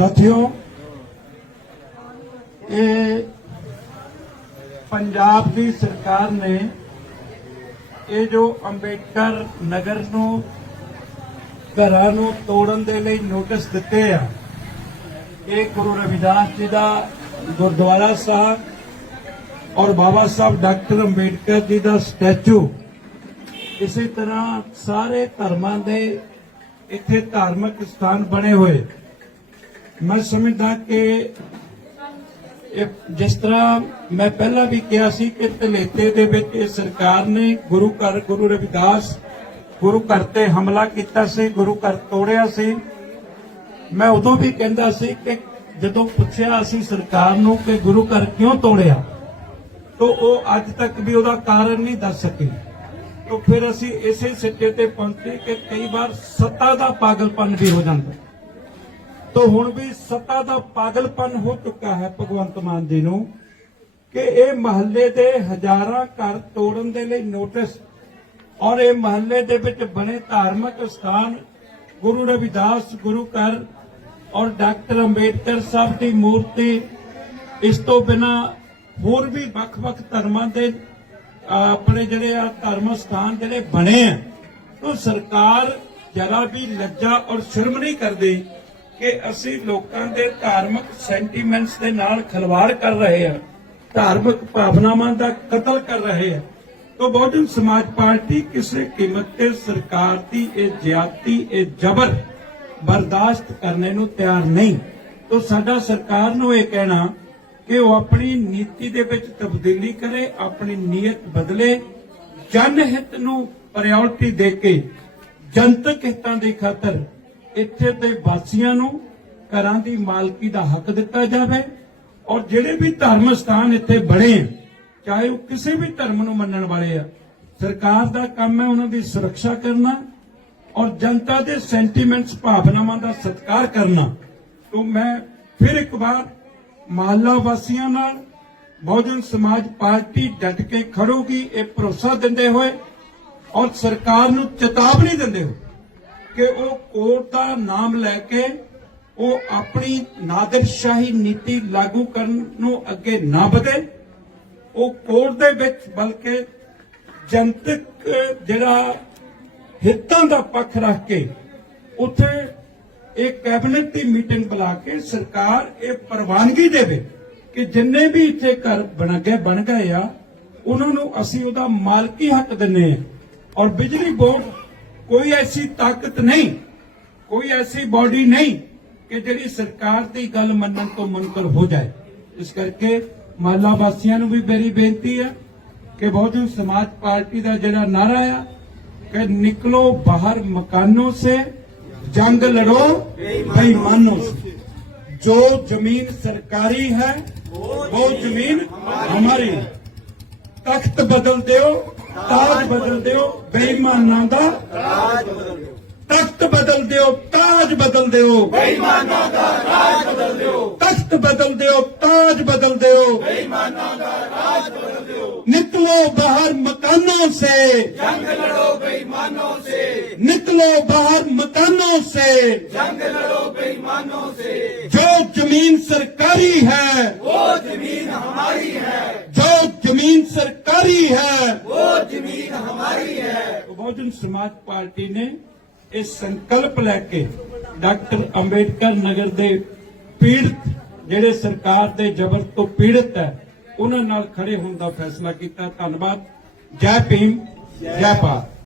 ਸਾਥੀਓ, ਇਹ ਪੰਜਾਬ ਦੀ ਸਰਕਾਰ ਨੇ ਇਹ ਜੋ ਅੰਬੇਡਕਰ ਨਗਰ ਨੂੰ, ਘਰਾਂ ਨੂੰ ਤੋੜਨ ਦੇ ਲਈ ਨੋਟਿਸ ਦਿੱਤੇ ਆ, ਇਹ ਗੁਰੂ ਰਵਿਦਾਸ ਜੀ ਦਾ ਗੁਰਦੁਆਰਾ ਸਾਹਿਬ ਔਰ ਬਾਬਾ ਸਾਹਿਬ ਡਾਕਟਰ ਅੰਬੇਡਕਰ ਜੀ ਦਾ ਸਟੈਚੂ ਇਸੇ ਤਰ੍ਹਾਂ ਸਾਰੇ ਧਰਮਾਂ ਦੇ ਇੱਥੇ ਧਾਰਮਿਕ ਸਥਾਨ ਬਣੇ ਹੋਏ। ਮੈਂ ਸਮਝਦਾ ਕਿ ਇਹ ਜਿਸ ਤਰ੍ਹਾਂ ਮੈਂ ਪਹਿਲਾਂ ਵੀ ਕਿਹਾ ਸੀ ਕਿ ਤਲੇਤੇ ਦੇ ਵਿੱਚ ਇਹ ਸਰਕਾਰ ਨੇ ਗੁਰੂ ਘਰ ਗੁਰੂ ਰਵਿਦਾਸ ਗੁਰੂ ਘਰ ਤੇ ਹਮਲਾ ਕੀਤਾ ਸੀ, ਗੁਰੂ ਘਰ ਤੋੜਿਆ ਸੀ। ਮੈਂ ਉਦੋਂ ਵੀ ਕਹਿੰਦਾ ਸੀ ਕਿ ਜਦੋਂ ਪੁੱਛਿਆ ਅਸੀਂ ਸਰਕਾਰ ਨੂੰ ਕਿ ਗੁਰੂ ਘਰ ਕਿਉਂ ਤੋੜਿਆ, ਤਾਂ ਉਹ ਅੱਜ ਤੱਕ ਵੀ ਉਹਦਾ ਕਾਰਨ ਨਹੀਂ ਦੱਸ ਸਕੀ। ਤਾਂ ਫਿਰ ਅਸੀਂ ਇਸੇ ਸਿੱਟੇ ਤੇ ਪਹੁੰਚੇ ਕਿ ਕਈ ਵਾਰ ਸੱਤਾ ਦਾ ਪਾਗਲਪਨ ਵੀ ਹੋ ਜਾਂਦਾ। ਤਾਂ ਹੁਣ ਵੀ ਸੱਤਾ ਦਾ ਪਾਗਲਪਨ ਹੋ ਚੁੱਕਾ ਹੈ ਭਗਵੰਤ ਮਾਨ ਜੀ ਨੂੰ ਕਿ ਇਹ ਮਹੱਲੇ ਦੇ ਹਜ਼ਾਰਾਂ ਘਰ ਤੋੜਨ ਦੇ ਲਈ ਨੋਟਿਸ ਔਰ ਇਹ ਮਹੱਲੇ ਦੇ ਵਿੱਚ ਬਣੇ ਧਾਰਮਿਕ ਸਥਾਨ ਗੁਰੂ ਰਵਿਦਾਸ, ਗੁਰੂ ਘਰ ਔਰ ਡਾਕਟਰ ਅੰਬੇਡਕਰ ਸਾਹਿਬ ਦੀ ਮੂਰਤੀ, ਇਸ ਤੋਂ ਬਿਨਾ ਹੋਰ ਵੀ ਵੱਖ-ਵੱਖ ਧਰਮਾਂ ਦੇ ਆਪਣੇ ਜਿਹੜੇ ਆ ਧਰਮ ਸਥਾਨ ਜਿਹੜੇ ਬਣੇ ਆ ਉਹ ਸਰਕਾਰ ਜਰਾ ਵੀ ਲੱਜਾ ਔਰ ਸ਼ਰਮ ਨਹੀਂ ਕਰਦੀ ਕਿ ਅਸੀਂ ਲੋਕਾਂ ਦੇ ਧਾਰਮਿਕ ਸੈਂਟੀਮੈਂਟਸ ਦੇ ਨਾਲ ਖਿਲਵਾੜ ਕਰ ਰਹੇ ਆ ਧਾਰਮਿਕ ਭਾਵਨਾਵਾਂ ਦਾ ਕਤਲ ਕਰ ਰਹੇ ਆ ਤਾਂ ਬਹੁਜਨ ਸਮਾਜ ਪਾਰਟੀ ਕਿਸੇ ਕੀਮਤ ਤੇ ਸਰਕਾਰ ਦੀ ਇਹ ਜ਼ਿਆਦਤੀ ਇਹ ਜ਼ਬਰ ਬਰਦਾਸ਼ਤ ਕਰਨੇ ਨੂੰ ਤਿਆਰ ਨਹੀਂ। ਤਾਂ ਸਾਡਾ ਸਰਕਾਰ ਨੂੰ ਇਹ ਕਹਿਣਾ ਕਿ ਉਹ ਆਪਣੀ ਨੀਤੀ ਦੇ ਵਿੱਚ ਤਬਦੀਲੀ ਕਰੇ, ਆਪਣੀ ਨੀਅਤ ਬਦਲੇ, ਜਨ ਹਿੱਤ ਨੂੰ ਪ੍ਰਾਇੋਰਟੀ ਦੇ ਕੇ ਜਨਤਕ ਹਿੱਤਾਂ ਦੀ ਖਾਤਰ ਇੱਥੇ ਦੇ ਵਾਸੀਆਂ ਨੂੰ ਘਰਾਂ ਦੀ ਮਾਲਕੀ ਦਾ ਹੱਕ ਦਿੱਤਾ ਜਾਵੇ ਔਰ ਜਿਹੜੇ ਵੀ ਧਰਮ ਸਥਾਨ ਇੱਥੇ ਬਣੇ ਆ, ਚਾਹੇ ਉਹ ਕਿਸੇ ਵੀ ਧਰਮ ਨੂੰ ਮੰਨਣ ਵਾਲੇ ਆ, ਸਰਕਾਰ ਦਾ ਕੰਮ ਹੈ ਉਹਨਾਂ ਦੀ ਸੁਰੱਖਿਆ ਕਰਨਾ ਔਰ ਜਨਤਾ ਦੇ ਸੈਂਟੀਮੈਂਟਸ ਭਾਵਨਾਵਾਂ ਦਾ ਸਤਿਕਾਰ ਕਰਨਾ। ਤੋਂ ਮੈਂ ਫਿਰ ਇੱਕ ਵਾਰ ਮਹੱਲਾ ਵਾਸੀਆਂ ਨਾਲ ਬਹੁਜਨ ਸਮਾਜ ਪਾਰਟੀ ਡਟ ਕੇ ਖੜੋਗੀ ਇਹ ਭਰੋਸਾ ਦਿੰਦੇ ਹੋਏ ਔਰ ਸਰਕਾਰ ਨੂੰ ਚੇਤਾਵਨੀ ਦਿੰਦੇ ਹੋਏ ਕਿ ਉਹ ਕੋਰਟ ਦਾ ਨਾਮ ਲੈ ਕੇ ਉਹ ਆਪਣੀ ਨਾਦਰਸ਼ਾਹੀ ਨੀਤੀ ਲਾਗੂ ਕਰਨ ਨੂੰ ਅੱਗੇ ਨਾ ਵਧੇ। ਉਹ ਕੋਰਟ ਦੇ ਵਿੱਚ ਬਲਕਿ ਜਨਤਕ, ਜਿਹੜਾ ਹਿੱਤਾਂ ਦਾ ਪੱਖ ਰੱਖ ਕੇ ਉੱਥੇ ਇਹ ਕੈਬਨਿਟ ਦੀ ਮੀਟਿੰਗ ਬੁਲਾ ਕੇ ਸਰਕਾਰ ਇਹ ਪ੍ਰਵਾਨਗੀ ਦੇਵੇ ਕਿ ਜਿੰਨੇ ਵੀ ਇੱਥੇ ਘਰ ਬਣ ਗਏ ਬਣ ਗਏ ਆ, ਉਹਨਾਂ ਨੂੰ ਅਸੀਂ ਉਹਦਾ ਮਾਲਕੀ ਹੱਕ ਦਿੰਨੇ ਆ ਔਰ ਬਿਜਲੀ ਬੋਰਡ ਕੋਈ ਐਸੀ ਤਾਕਤ ਨਹੀਂ ਕੋਈ ਐਸੀ ਬਾਡੀ ਨਹੀਂ ਕਿ ਜਿਹੜੀ ਸਰਕਾਰ ਦੀ ਗੱਲ ਮੰਨਣ ਤੋਂ ਮੁਨਕਰ ਹੋ ਜਾਏ ਇਸ ਕਰਕੇ ਮਹੱਲਾ ਵਾਸੀਆਂ ਨੂੰ ਵੀ ਮੇਰੀ ਬੇਨਤੀ ਹੈ ਕਿ ਬਹੁਜਨ ਸਮਾਜ ਪਾਰਟੀ ਦਾ ਜਿਹੜਾ ਨਾਰਾ ਆ कि निकलो बाहर मकानों से जंग लड़ो बेईमानों से जो जमीन सरकारी है वो जमीन हमारी है। तख्त बदल दो ताज बदल दो बेईमाना दा तख्त बदल दो ताज बदल दो बेईमाना राज बदल दो तख्त बदल दो ताज बदल दो बेईमाना राज बदल दो निकलो बाहर मकानों से। निकलो बाहर मकानों से जंग लड़ो बेईमानों से। जो ज़मीन सरकारी है वो ज़मीन हमारी है। जो ज़मीन सरकारी है हमारी है बहुजन समाज पार्टी ने ਇਹ ਸੰਕਲਪ ਲੈ ਕੇ ਡਾਕਟਰ ਅੰਬੇਡਕਰ ਨਗਰ ਦੇ ਪੀੜਤ ਜਿਹੜੇ ਸਰਕਾਰ ਦੇ ਜ਼ਬਰ ਤੋਂ ਪੀੜਤ ਹੈ ਉਹਨਾਂ ਨਾਲ ਖੜੇ ਹੋਣ ਦਾ ਫੈਸਲਾ ਕੀਤਾ ਧੰਨਵਾਦ ਜੈ ਭੀਮ ਜੈ ਭਾਰਤ